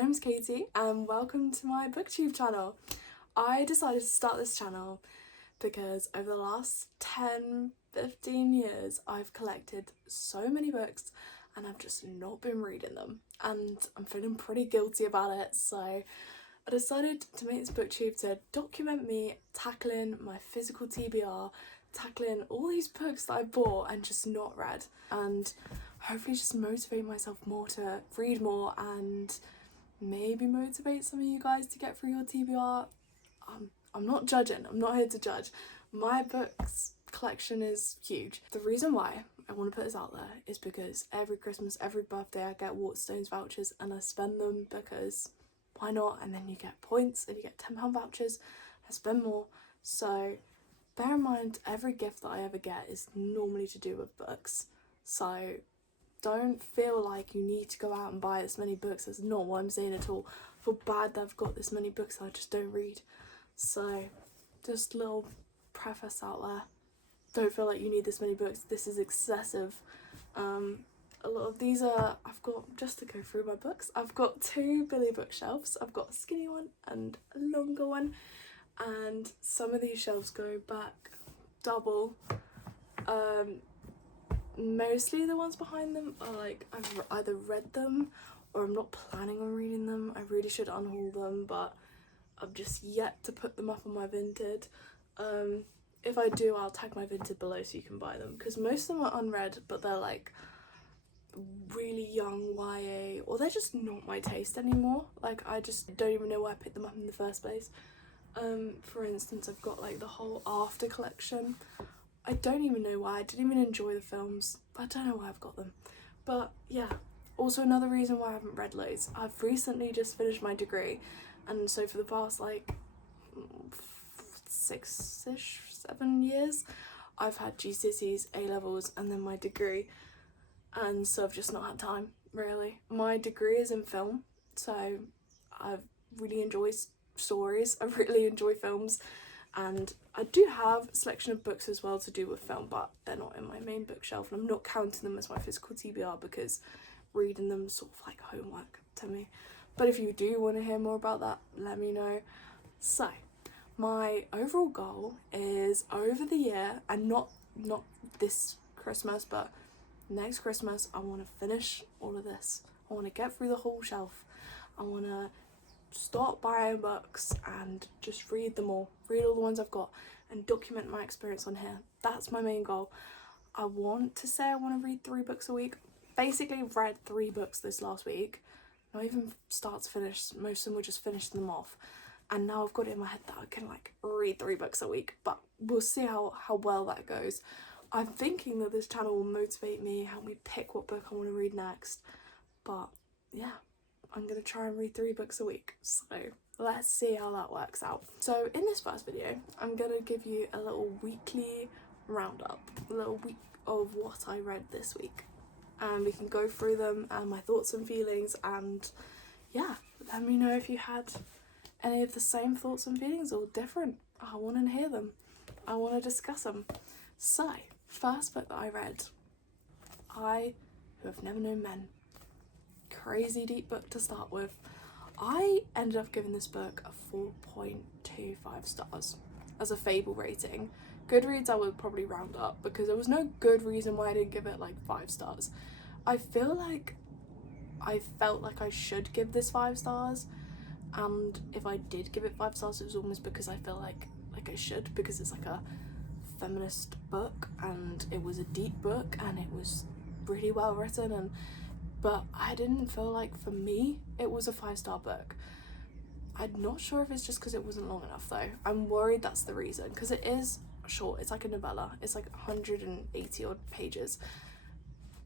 my name's Katie and welcome to my booktube channel. I decided to start this channel because over the last 10-15 years I've collected so many books and I've just not been reading them, and I'm feeling pretty guilty about it, so I decided to make this booktube to document me tackling my physical TBR, tackling all these books that I bought and just not read, and hopefully just motivate myself more to read more and maybe motivate some of you guys to get through your TBR. I'm not judging, I'm not here to judge. My books collection is huge. The reason why I want to put this out there is because every Christmas, every birthday I get Waterstones vouchers and I spend them because why not? And then you get points and you get £10 vouchers. I spend more. So bear in mind, every gift that I ever get is normally to do with books. So don't feel like you need to go out and buy this many books. That's not what I'm saying at all. I feel bad that I've got this many books that I just don't read. So just a little preface out there. Don't feel like you need this many books. This is excessive. A lot of these are, I've got, just to go through my books, I've got two Billy bookshelves. I've got a skinny one and a longer one. And some of these shelves go back double. Mostly the ones behind them are like, I've either read them or I'm not planning on reading them. I really should unhaul them, but I've just yet to put them up on my Vinted. If I do, I'll tag my Vinted below so you can buy them, because most of them are unread, but they're like really young YA, or they're just not my taste anymore. Like, I just don't even know why I picked them up in the first place. For instance, I've got like the whole After collection. I don't even know why. I didn't even enjoy the films. I don't know why I've got them. But yeah, also another reason why I haven't read loads. I've recently just finished my degree, and so for the past like 6-ish, 7 years, I've had GCSEs, A-levels and then my degree, and so I've just not had time, really. My degree is in film, so I really enjoy stories, I really enjoy films, and I do have a selection of books as well to do with film, but they're not in my main bookshelf and I'm not counting them as my physical TBR because reading them is sort of like homework to me. But if you do want to hear more about that, let me know. So my overall goal is over the year, and not this Christmas but next Christmas, I want to finish all of this. I want to get through the whole shelf. I want to stop buying books and just read them all, read all the ones I've got and document my experience on here. That's my main goal. I want to say I want to read 3 books a week. Basically read 3 books this last week, not even start to finish. Most of them were just finishing them off, and now I've got it in my head that I can like read 3 books a week, but we'll see how well that goes. I'm thinking that this channel will motivate me, help me pick what book I want to read next, but yeah, I'm going to try and read 3 books a week, so let's see how that works out. So in this first video, I'm going to give you a little weekly roundup, a little week of what I read this week, and we can go through them and my thoughts and feelings, and yeah, let me know if you had any of the same thoughts and feelings or different. I want to hear them, I want to discuss them. So first book that I read, I Who Have Never Known Men. Crazy deep book to start with. I ended up giving this book a 4.25 stars as a Fable rating. Goodreads I would probably round up because there was no good reason why I didn't give it like 5 stars. I feel like I felt like I should give this 5 stars, and if I did give it 5 stars it was almost because I felt like I should, because it's like a feminist book and it was a deep book and it was really well written, but I didn't feel like, for me, it was a 5-star book. I'm not sure if it's just because it wasn't long enough though. I'm worried that's the reason, because it is short. It's like a novella. It's like 180 odd pages.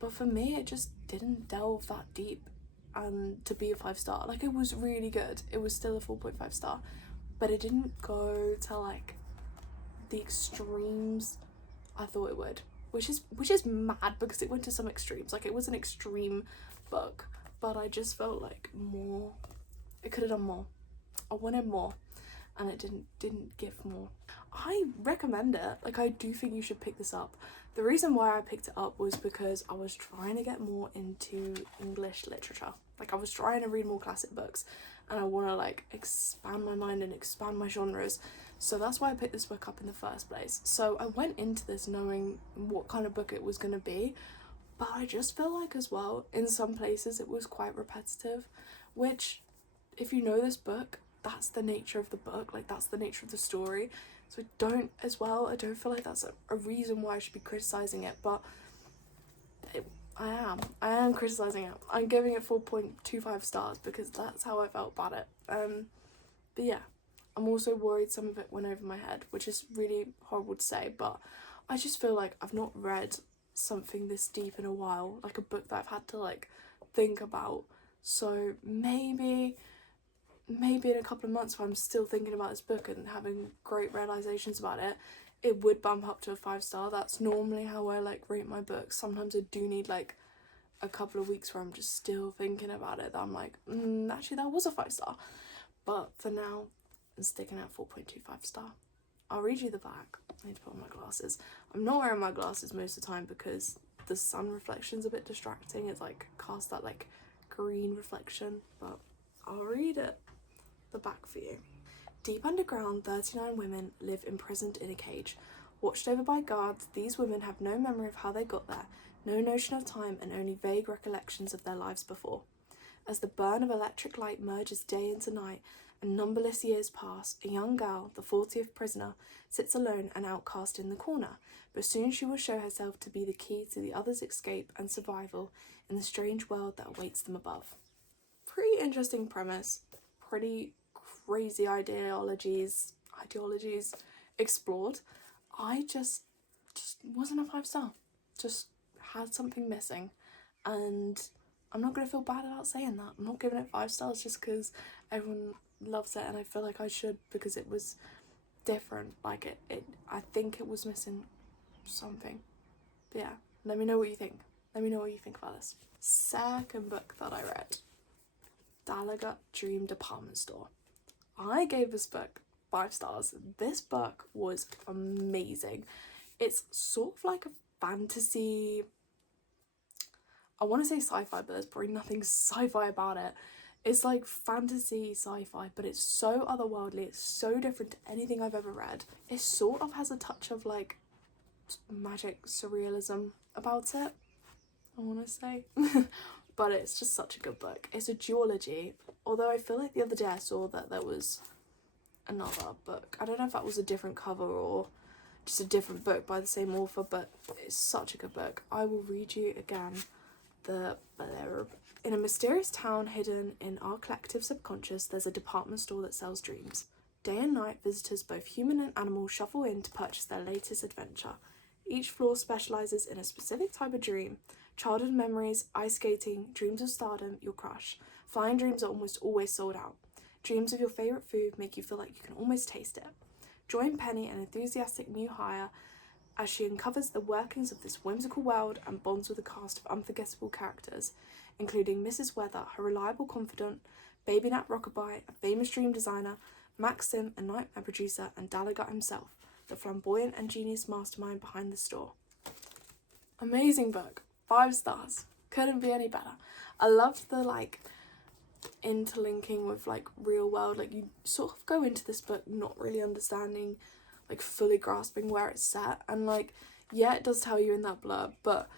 But for me, it just didn't delve that deep and to be a 5-star. Like, it was really good. It was still a 4.5 star, but it didn't go to like the extremes I thought it would. Which is mad because it went to some extremes. Like, it was an extreme book, but I just felt like more, it could have done more. I wanted more, and it didn't give more. I recommend it. Like, I do think you should pick this up. The reason why I picked it up was because I was trying to get more into English literature. Like, I was trying to read more classic books, and I want to like expand my mind and expand my genres. So that's why I picked this book up in the first place. So I went into this knowing what kind of book it was going to be, but I just feel like as well, in some places it was quite repetitive, which, if you know this book, that's the nature of the book, like that's the nature of the story. So I don't feel like that's a reason why I should be criticising it, but I am criticising it. I'm giving it 4.25 stars because that's how I felt about it. But yeah, I'm also worried some of it went over my head, which is really horrible to say, but I just feel like I've not read something this deep in a while, like a book that I've had to like think about. So maybe in a couple of months, when I'm still thinking about this book and having great realizations about it, it would bump up to a 5-star. That's normally how I like rate my books. Sometimes I do need like a couple of weeks where I'm just still thinking about it, that I'm like, actually that was a 5-star. But for now, I'm sticking at 4.25 star. I'll read you the back. I need to put on my glasses. I'm not wearing my glasses most of the time because the sun reflection's a bit distracting. It's like cast that like green reflection, but I'll read it. The back for you. Deep underground, 39 women live imprisoned in a cage. Watched over by guards, these women have no memory of how they got there, no notion of time, and only vague recollections of their lives before. As the burn of electric light merges day into night, and numberless years pass, a young girl, the 40th prisoner, sits alone and outcast in the corner, but soon she will show herself to be the key to the others' escape and survival in the strange world that awaits them above. Pretty interesting premise, pretty crazy ideologies explored. I just wasn't a 5-star. Just had something missing, and I'm not gonna feel bad about saying that. I'm not giving it 5 stars just because everyone loves it, and I feel like I should because it was different. Like I think it was missing something. But yeah, let me know what you think. Let me know what you think about this. Second book that I read, Dalaga Dream Department Store. I gave this book 5 stars. This book was amazing. It's sort of like a fantasy, I want to say sci-fi, but there's probably nothing sci-fi about it. It's like fantasy sci-fi, but it's so otherworldly. It's so different to anything I've ever read. It sort of has a touch of like magic surrealism about it, I want to say. But it's just such a good book. It's a duology, although I feel like the other day I saw that there was another book. I don't know if that was a different cover or just a different book by the same author, but it's such a good book. I will read you again the blurb. In a mysterious town hidden in our collective subconscious, there's a department store that sells dreams. Day and night, visitors, both human and animal, shuffle in to purchase their latest adventure. Each floor specialises in a specific type of dream. Childhood memories, ice skating, dreams of stardom, your crush. Flying dreams are almost always sold out. Dreams of your favourite food make you feel like you can almost taste it. Join Penny, an enthusiastic new hire, as she uncovers the workings of this whimsical world and bonds with a cast of unforgettable characters, including Mrs. Weather, her reliable confidant, Baby Nat Rockabye, a famous dream designer, Maxim, a nightmare producer, and Dalaga himself, the flamboyant and genius mastermind behind the store. Amazing book. 5 stars. Couldn't be any better. I loved the like interlinking with like real world. Like you sort of go into this book not really understanding, like fully grasping where it's set, and like yeah, it does tell you in that blurb, but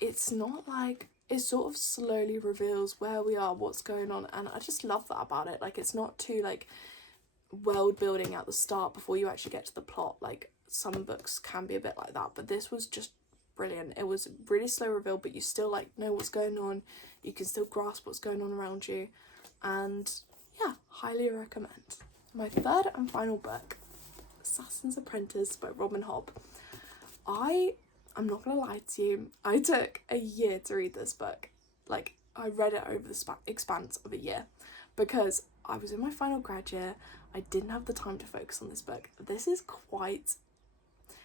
it's not like, it sort of slowly reveals where we are, what's going on, and I just love that about it. Like it's not too like world building at the start before you actually get to the plot. Like some books can be a bit like that, but this was just brilliant. It was really slow reveal, but you still like know what's going on, you can still grasp what's going on around you, and yeah, highly recommend. My third and final book, Assassin's Apprentice by Robin Hobb. I'm not gonna lie to you, I took a year to read this book. Like I read it over the expanse of a year because I was in my final grad year. I didn't have the time to focus on this book. This is quite,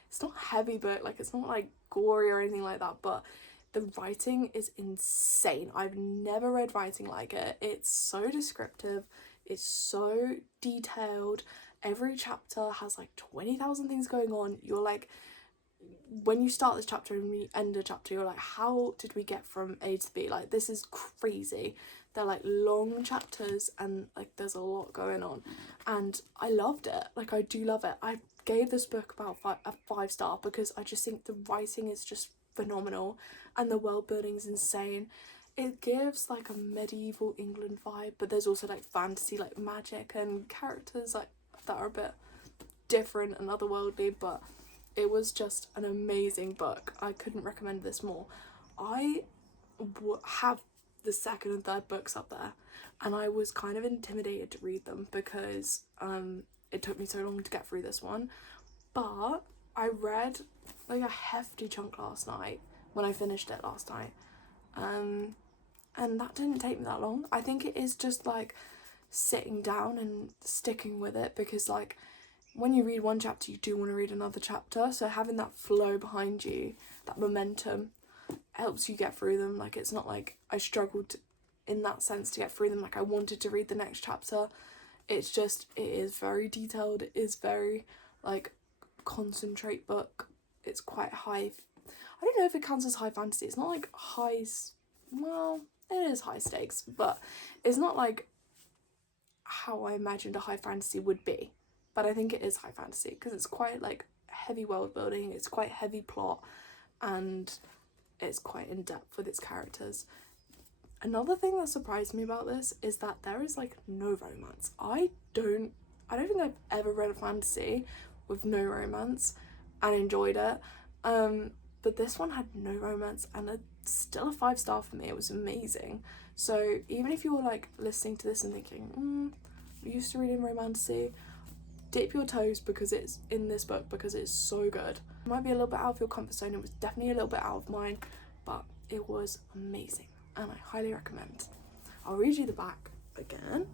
it's not a heavy book, like it's not like gory or anything like that, but the writing is insane. I've never read writing like it. It's so descriptive, it's so detailed. Every chapter has like 20,000 things going on. You're like when you start this chapter and you end a chapter, you're like, how did we get from A to B? Like, this is crazy. They're like long chapters and like there's a lot going on, and I loved it. Like, I do love it. I gave this book about a 5-star because I just think the writing is just phenomenal and the world building is insane. It gives like a medieval England vibe, but there's also like fantasy, like magic and characters like that are a bit different and otherworldly, but it was just an amazing book. I couldn't recommend this more. I have the second and third books up there, and I was kind of intimidated to read them because it took me so long to get through this one, but I read like a hefty chunk last night when I finished it last night, and that didn't take me that long. I think it is just like sitting down and sticking with it, because like when you read one chapter you do want to read another chapter, so having that flow behind you, that momentum, helps you get through them. Like, it's not like I struggled in that sense to get through them, like I wanted to read the next chapter. It's just, it is very detailed, it is very like concentrate book. It's quite high, I don't know if it counts as high fantasy. It's not like well, it is high stakes, but it's not like how I imagined a high fantasy would be. But I think it is high fantasy because it's quite like heavy world building, it's quite heavy plot, and it's quite in depth with its characters. Another thing that surprised me about this is that there is like no romance. I don't think I've ever read a fantasy with no romance and enjoyed it. But this one had no romance, and it's still a 5-star for me. It was amazing. So even if you were like listening to this and thinking, I'm used to reading romantasy, dip your toes because it's in this book, because it's so good. It might be a little bit out of your comfort zone. It was definitely a little bit out of mine, but it was amazing and I highly recommend. I'll read you the back again.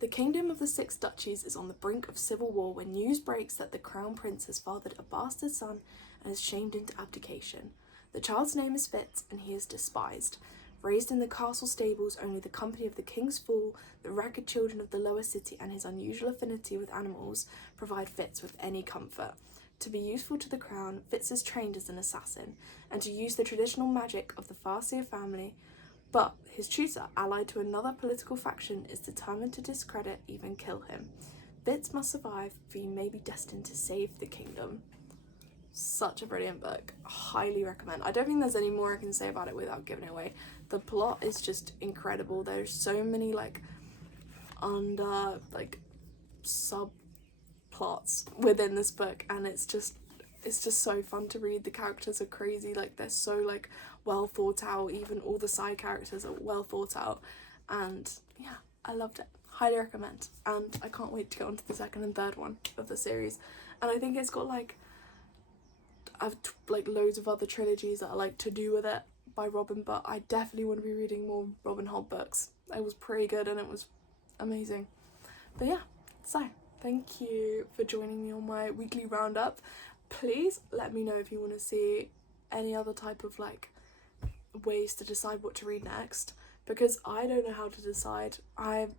The kingdom of the 6 duchies is on the brink of civil war when news breaks that the crown prince has fathered a bastard son and is shamed into abdication. The child's name is Fitz and he is despised. Raised in the castle stables, only the company of the king's fool, the ragged children of the lower city, and his unusual affinity with animals provide Fitz with any comfort. To be useful to the crown, Fitz is trained as an assassin, and to use the traditional magic of the Farseer family, but his tutor, allied to another political faction, is determined to discredit, even kill him. Fitz must survive, for he may be destined to save the kingdom. Such a brilliant book. Highly recommend. I don't think there's any more I can say about it without giving it away. The plot is just incredible. There's so many like subplots within this book, and it's just so fun to read. The characters are crazy, like they're so like well thought out. Even all the side characters are well thought out, and yeah, I loved it. Highly recommend, and I can't wait to get on to the second and third one of the series. And I think it's got like I've like loads of other trilogies that I like to do with it by Robin, but I definitely want to be reading more Robin Hobb books. It was pretty good and it was amazing. But yeah, so thank you for joining me on my weekly roundup. Please let me know if you want to see any other type of like ways to decide what to read next, because I don't know how to decide. I'm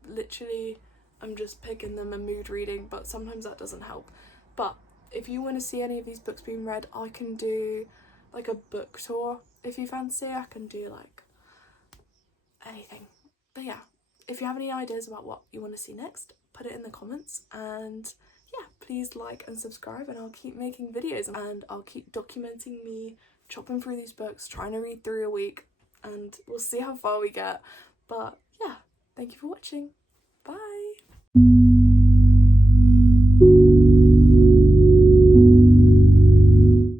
just picking them and mood reading, but sometimes that doesn't help. But if you want to see any of these books being read, I can do like a book tour. If you fancy, I can do like anything. But yeah, if you have any ideas about what you want to see next, put it in the comments, and yeah, please like and subscribe, and I'll keep making videos and I'll keep documenting me chopping through these books, trying to read 3 a week, and we'll see how far we get. But yeah, thank you for watching.